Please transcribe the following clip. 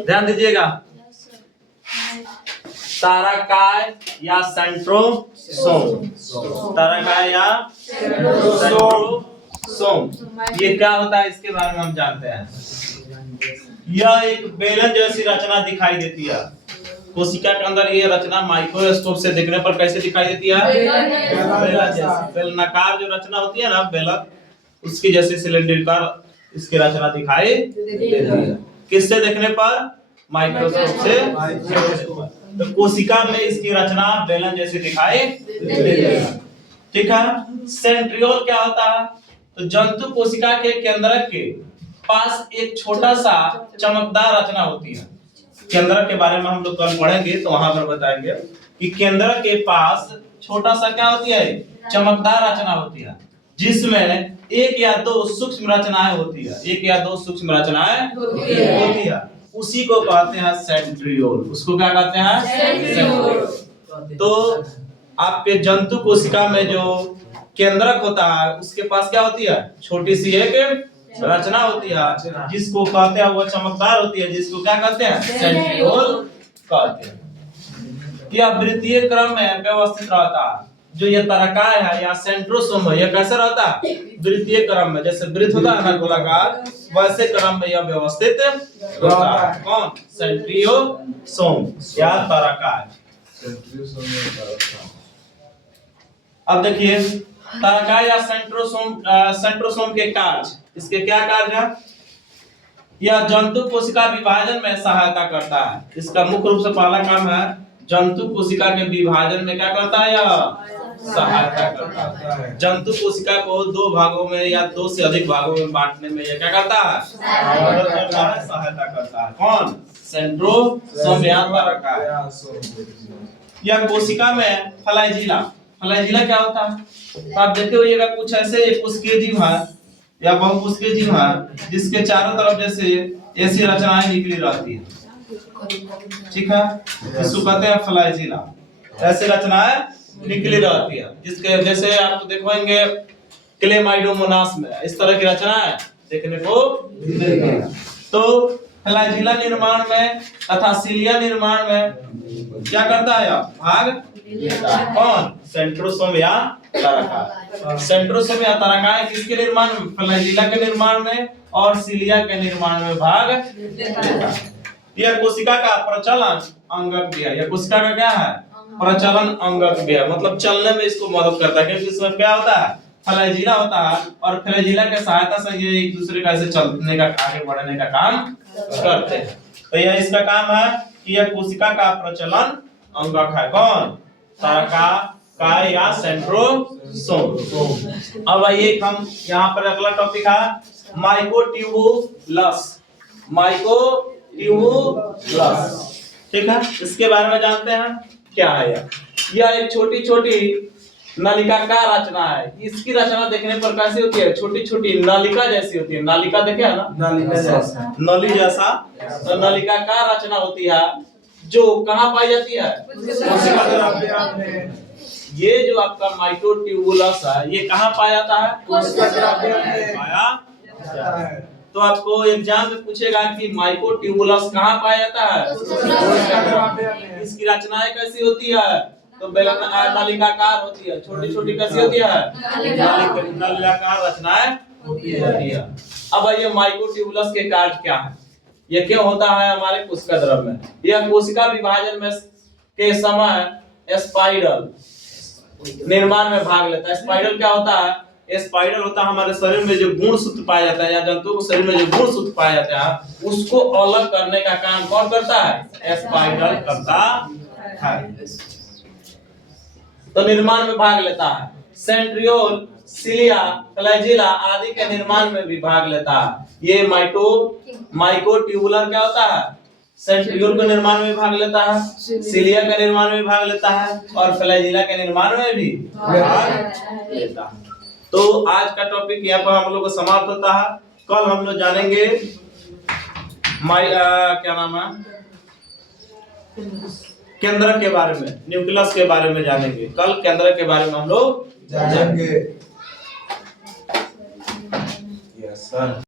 ध्यान दीजिएगा, तारकाय या सेंट्रोसोम, तारकाय या सेंट्रोसोम, ये क्या होता है इसके बारे में हम जानते हैं। यह एक बेलन जैसी रचना दिखाई देती है। कोशिका के अंदर ये रचना माइक्रोस्कोप से देखने पर कैसे दिखाई देती है? बेलन जैसी, बेलनाकार जो रचना होती है ना बेलन, उसकी जैसे सिलेंडरिकल इसकी रचना दिखाई देती है। किससे देखने पर? माइक्रोस्कोप से। तो कोशिका में इसकी रचना बेलन जैसी दिखाई देती है। ठीक है। सेंट्रियोल क्या होता है? तो जंतु कोशिका के केंद्रक के पास एक छोटा सा चमकदार रचना होती है। केंद्रक के बारे में हम लोग कल पढ़ेंगे तो वहां पर बताएंगे कि केंद्रक के पास छोटा सा क्या होती है? चमकदार रचना होती है, जिसमें एक या दो सूक्ष्म रचनाएं होती है। एक या दो सूक्ष्म रचनाएं होती है। उसी को कहते हैं सेंट्रियोल। उसको क्या कहते हैं? सेंट्रियोल। तो आपके जंतु कोशिका में जो केंद्रक होता है उसके पास क्या होती है? छोटी सी एक रचना होती है, जिसको कहते हैं वो चमकदार होती है, जिसको क्या कहते हैं? सेंट्रियोल कहते हैं। यह वृत्तीय क्रम में व्यवस्थित रहता है। जो ये तारकाय है या सेंट्रोसोम है, यह कैसे रहता है? वृत्तीय क्रम में। जैसे वृत्त होता है ना गोलाकार, वैसे क्रम में यह व्यवस्थित रहता है। कौन? सेंट्रियोसोम या तारकाय। अब देखिए तारकाय या सेंट्रोसोम के कार्य, इसके क्या कार्य है? यह जंतु कोशिका विभाजन में सहायता करता है। इसका मुख्य रूप से पहला काम है जंतु कोशिका के विभाजन में क्या करता है? यह सहायता करता है। जंतु कोशिका को दो भागों में या दो से अधिक भागों में बांटने में यह क्या करता है? सहायता करता है। कौन? सेंट्रोसोम या तारकाय। यह कोशिका में फ्लैजिला, फ्लैजिला क्या होता है? तो आप देखते होइएगा कुछ ऐसे कोशिकीय जीव है या बहुकोशिकीय जीव है जिसके चारों तरफ जैसे ऐसी रचनाएं निकली रहती है। ठीक है, इसको कहते हैं फ्लैजिला। ऐसे रचनाएं निकली रहती है, जिसके जैसे आप देखेंगे क्लेमाइडोमोनास में इस तरह की रचनाएं देखने को मिलेगी। तो फ्लैजिला निर्माण में तथा सिलिया निर्माण में क्या करता है? भाग लेता है। कौन? सेंट्रोसोम या तारकाय। सेंट्रोसोम या तारकाय किसके निर्माण में? फ्लैजिला के निर्माण में और सिलिया के निर्माण में भाग लेता है। यह कोशिका का प्रचलन अंगक भी है। यह कोशिका का क्या है? प्रचलन अंगक भी है, मतलब चलने में इसको मदद करता है। क्योंकि इसमें क्या होता है? फ्लैजिला होता है और फ्लैजिला के सहायता से ये एक दूसरे का ऐसे चलने का, आगे बढ़ने का काम करते हैं। तो यह इसका काम है कि यह कोशिका का प्रचलन अंगक है। कौन? तारकाय या सेंट्रोसोम। अब आइए हम यहाँ पर अगला टॉपिक है माइकोट्यूबुलस। माइकोट्यूबुलस, ठीक है, इसके बारे में जानते हैं क्या है। यह एक छोटी छोटी नलिकाकार रचना है। इसकी रचना देखने पर कैसी होती है? छोटी छोटी नलिका जैसी होती है। नलिका देखे है ना? नली जैसा। तो नलिकाकार रचना होती है जो कहाँ पाई जाती है? कोशिका में। ये जो आपका माइकोट्यूबुलस है ये कहाँ पाया जाता है? कोशिका में पाया जाता है। तो आपको एग्जाम में पूछेगा कि माइकोट्यूबुलस कहाँ पाया जाता है? इसकी रचनाएं कैसी होती है? तो बेलनाकार नलिकाकार होती है। छोटी छोटी कैसी होती है? नलिकाकार रचनाएं होती है। अब ये माइकोट्यूबुलस के कार्य क्या है? यह क्यों होता है हमारे कोशिका द्रव में? यह कोशिका विभाजन में के समय स्पाइरल निर्माण में भाग लेता है। स्पाइरल क्या होता है? स्पाइरल होता है हमारे शरीर में जो गुणसूत्र पाया जाता है या जंतुओं के शरीर में जो गुणसूत्र पाया जाता है उसको अलग करने का काम कौन करता है? स्पाइरल करता है। तो निर्माण में भाग लेता है। सेंट्रियोल, सिलिया, फ्लैजिला आदि के निर्माण में भी भाग लेता है। ये माइकोट्यूबुलर क्या होता है? सेंट्रियोल के निर्माण में भाग लेता है, सिलिया के निर्माण में भाग लेता है और फ्लैजिला के निर्माण में भी भाग लेता है। तो आज का टॉपिक यहाँ पर हम लोग को समाप्त होता है। कल हम लोग जानेंगे क्या नाम है? केंद्रक के बारे में, न्यूक्लियस के बारे में जानेंगे। कल केंद्रक के बारे में हम लोग जानेंगे। Yes sir.